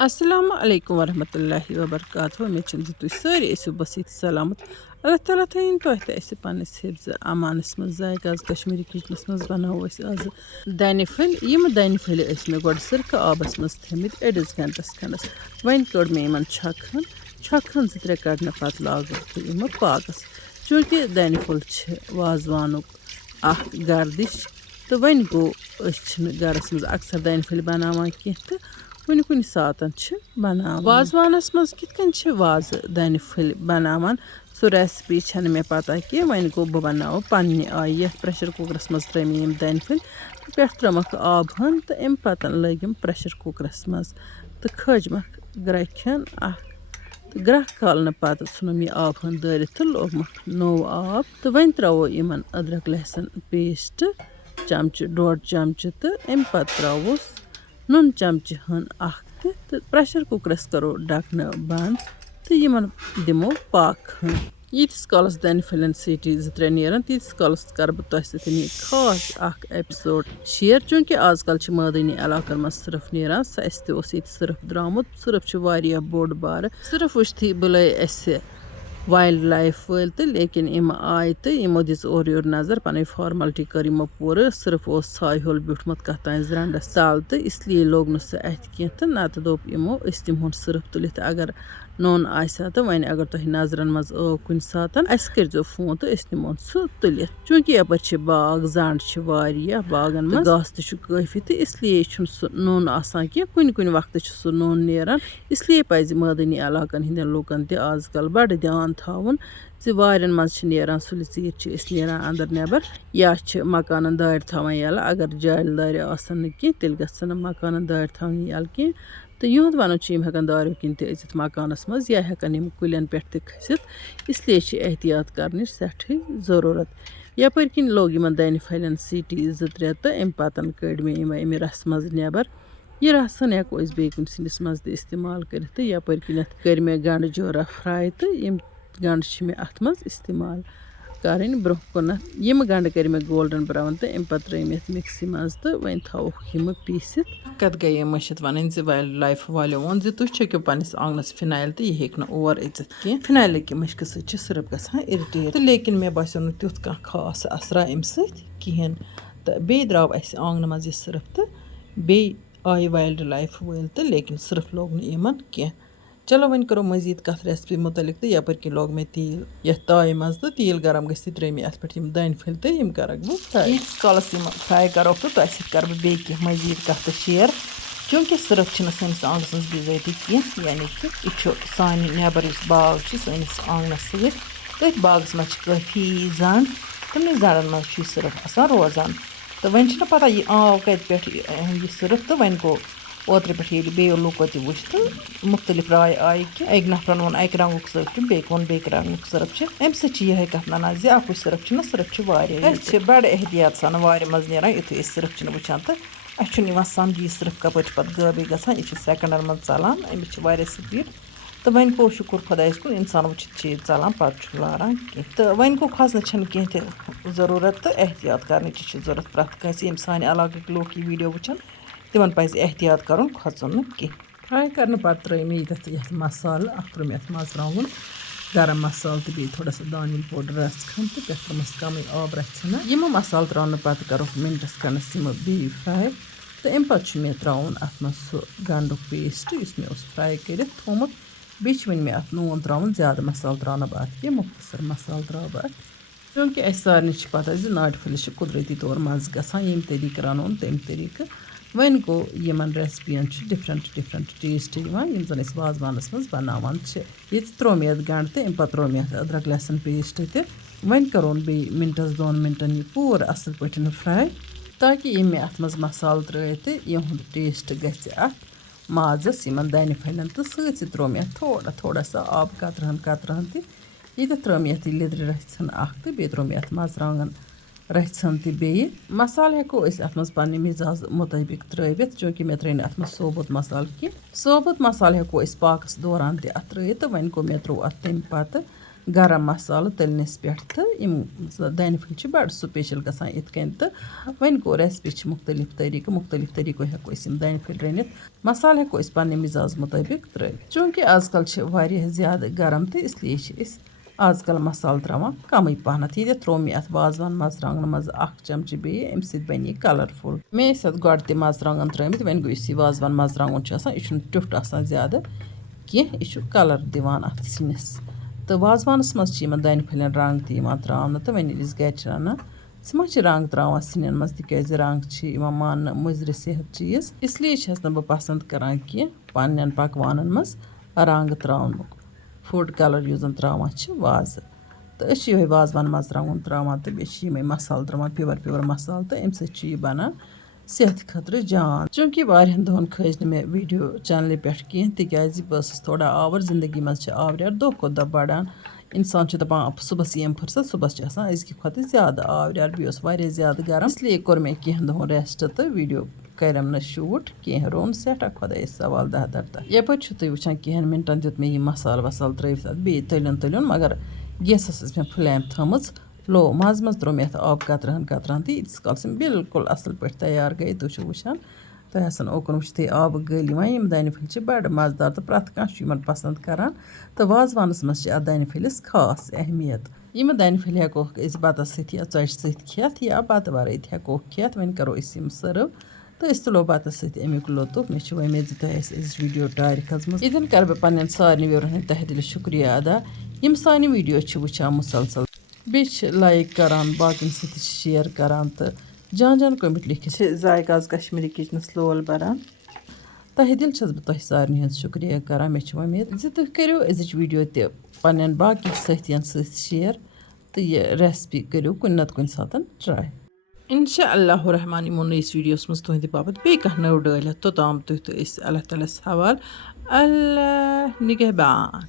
Assalamu alaikum warahmatullahi wabarakatuh. Mid tu sari isu basit salamat. Allah Taala thayin to ehte isi panis hibz amanis maz zayga az Kashmiri kitnas maz banawo is az Dani yim Dani is me god sirka abas maz themid edis gantas kanas. Vain kod me iman chakhan zitre kadna pat lagu tu ima pagas. Çünkü Dani ch Wazwaanuk gardish to vain go ischen garas maz aksar Dani banawan kehte Kuni saatan छ बनावन वाजवानस मज कित कन छ was दानि full बनावन सो recipe छन मे पता कि van गो ब बनाओ पन्ने आय प्रेशर कुकरस मज त्रमी यम दानि फुल पेट त्रमक आब हन त एम पतन लगिम प्रेशर कुकरस मज त खजमक ग्रखन आ ग्रह कालन पत सुनम ये आब हन दर त लोगमक नो आब त वैन त्रावो यमन अदरक लहसुन पेस्ट चमच डोड चमच त एम पत त्रावोस nun chamchi han akhte to pressure cookers karo dakna band to yimon demo pak han yitis kalas dan filan city zitrenieran yitis kalas karb toistini khas ak episode share chunki azkal ch madani alakar mas sirf nieran sa este osit sirf dramut sirf ch variya board bar sirf ushti bulay esse wild life वल तो लेकिन इम आय तो इमो this और your नजर पन formality कर इमो पूरे सिर्फ उस साय होल बिठमत कत रंडस ताल तो इसलिए लोग न सह अत कह तो नत दोप इमो दिमोन सिर्फ तुलित अगर नोन आसा तो वन अगर तुह नजरन मज कुन सात अस कर फोन तो दिमोन सह तुलित चूंकि यप बाग जंड बागन मज गास तफी तो इसलिए सह नोन आसान कह कुन वक्त सह नोन नेरान इसलिए पज मदनी इलाकन हंद लूकन त आजकल बड़ ध्यान थावन वारन मज नेरान सुलि चीर नेरान अंदर नबर या मकान दार थवान यल अगर जाल दार आसन कह तेल गसन मकान दार थवन यल कह तो युद वन हेकान दारो किन तजित मकानस मज या हेकान कुलन पे खसित इसलिए एहतियात कर सठ जरूरत यपर किन लोग इन दानि फलन सीटी 2-3 तो अम पतन कड़ मे अमे रस मज नबर यह रसन हेको बे कुन सिंदिस मज इस्तेमाल कर तो यपर किन कर मे गंड जोरा फ्राई तो यम गंड मे अत मज इस्तेमाल कर ब्रोह कुन यम गंड कर मे गोल्डन ब्राउन तो अम पे त्रम मिक्सी मज तो वन थो हम पीसित कत गई मशित वन वाइल्ड लाइफ वालो वो तुम छो पन्नस आंगनस फिनाइल तो यह हेक ओवर अचित कह फिनाइल कि मुश्क सिर्फ गसान इरिटेट तो लेकिन मे बसो न तुथ कह खास असरा अम सहन तो बे द्राव अस आंगन मज यह सिर्फ तो बे आय वाइल्ड लाइफ वल तो लेकिन सिर्फ लोग इन कह चलो वन करो मजीद कथ रेसिपी मुतलिक तो यपर कि लोग मे तील ये ताय मज तो तील गरम गि त्रे मे अत पे दानि फुल तो यम कर बह फ्राई कालस फ्राई करो तो तह कर बे मजीद कथ शेयर चूँकि सिर्फ सैनिस आंगनस मज बिजाती कह यानी कि यह सान नबर बाग सैनिस आंगनस सत बागस मज काफी जंड तमने जंडन मज सिर्फ आसान रोजान तो वन पता यह आव कत पे सिर्फ तो वन गो ओत्र पे बे लूको तह वो तो मुख्तलिफ राय आय कि अक नफरन वो अक रंगुक सिर्फ बेक वो बेक रंगुक सिर्फ अम सह कथ नाना जि अकु सिर्फ सिर्फ बड़ एहतियात सान वार मज नान यु सिर्फ वुचान तो अ समझी सिर्फ कप पे गाबे गसान यह सेकंडन मज चलान अमिस स्पीड तो वन गो शुक्र खुदायस कुन इंसान वुचित चीज चलान पे लारान कह तो वन गो खसन कह जरूरत तो एहतियात कर जरूरत प्रत कस यम सान इलाक लोग यह वीडियो वुचान तिमन पज एहतियात कर खचन कह फ्राई कर पे त्रम ये मसाल अम मजरावन गरम मसाल तो थोड़ा सा दानी पाउडर रस खन तो पे त्रमस कम आब रचन यम मसाल त्रान पे करो मिनटस खनस बे फ्राई तो अम पे मे त्रावन अत मज सह गंडुक पेस्ट इस मे फ्राई कर थोमुत बे वन मे अत नून त्रावन ज्यादा मसाल त्रान अत कह मुख्तसर मसाल त्रा अत क्योंकि अस सारे पता नाट फलिस कुदरती तौर मज गसान यम तरीक रनोन तम तरीक वन गो यमन रेसिपियन डिफरेंट टेस्ट यम जन वाजवानस मज बनावान ये त्रो मे गंड तो अम पे त्रो मे अदरक लहसुन पेस्ट तो वन करोन बे मिनटस 2 मिनटन यह पूरा असल पे फ्राई ताकि ये मे अत मज मसाल त्रे तो यह टेस्ट गत माजस इन दानि फलन तो सी त्रो मे थोड़ा सा आब कतरहन तो ये त्रो मे लिद्र रचन तो बे त्रो मे मजरांगन रचन तो बे मसाल हेको अत मज पन्ने मिजाज मुताबिक त्रवित चूँकि मे त्रे अत मज सोबुत मसाल कह सोबुत मसाल हेको पाकस दौरान तह त्रित तो वन गो मे त्रो अत तम पे गरम मसाला तलनिस पे तो दानि फुल बड़ स्पेशल गसान इत कन तो वन गो रेसिपी मुख्तलिफ तरीको हेको दानि फुल रनित मसाल हेको पे मिजाज मुताबिक त्रित चूँकि आजकल ज़्यादा गरम तो इसलिए आजकल मसाल त्रावान कम पहनत ये त्रो मे अत वाजवान मर्चांगन मज चमच बे अम बन कलरफुल मे गोड ते मर्चांगन त्रमित वन गो वाजवान मर्चांगन यह टुट ज़्यादा कह यह कलर दिवान अत सिनिस तो वाजवानस मज दानि फुलन रंग त्रावन तो वन गर राना सह रंग त्रावान सिनन मज तिज रंग मान मुजर सेहत चीज़ इसलिए बह पसंद करान कह पन्न पकवान मज रंग त्रावन फूड कलर यूस जन त्रावान वाज तो ये वाजवान मर्चांगन त्रावान तो बे मसाल त्रावान प्योर मसाल तो अम सह बनान सेहत खतर जान चूँकि वारियान दोहन खज मे वीडियो चैनल पे कह तिज बस थोड़ा आवर जिंदगी मज आवरियार दो खुद दो बढ़ान इंसान दपान सुबह यम फुर्सत सुबह अजक खुद ज़्यादा आवरियार बे ज़्यादा गरम इसलिए कोर मे कह दोहन रेस्ट तो वीडियो करम न शूट कह रोन सैठा खुदा सवाल दह दर यप तुम वुचान कह मिनटन दुत मे मसाल वसाल त्रित बे तलन मगर गैसस मे फ्लेम थमज लो मज त्रो मे आब कतरहन तो यीस काल बिल्कुल असल पे तैयार गई तुम वुचान तुम ओकुन वुच आब गल यम दानि फुल बड़ मजदार तो प्रत कह पसंद करान तो वाजवानस मज दानि फुलिस खास अहमियत यम दानि फुल हेको बतस या षच सत या बत वर हेको खेत वन करो सर्व तो तुलो बतस अमुक लुत्फ मे उम्मीद तुम वीडियो टार खजम इतन कर बह पन्न सारे व्यूरन तह दिल शुक्रिया अदा यम सान वीडियो वुचान मुसलसल बे लाइक करान बाकी शेयर करान तो जान कमिट लिखित जायकाज कश्मीरी किचनस लोल बरान तह दिल बह तुम सारे शुक्रिया करान मे उम्मीद तुम करो अजिच वीडियो तन्न बाकी साथियन शेयर तो यह रेसिपी करो कुन नत कुन सात ट्राई इंशाअल्लाह रहमान यमो नईस वीडियोस मज तुहद बाबत बे कह नव डाल तोताम तुह तो अल्लाह ताला हवाल अल्लाह निगहबान।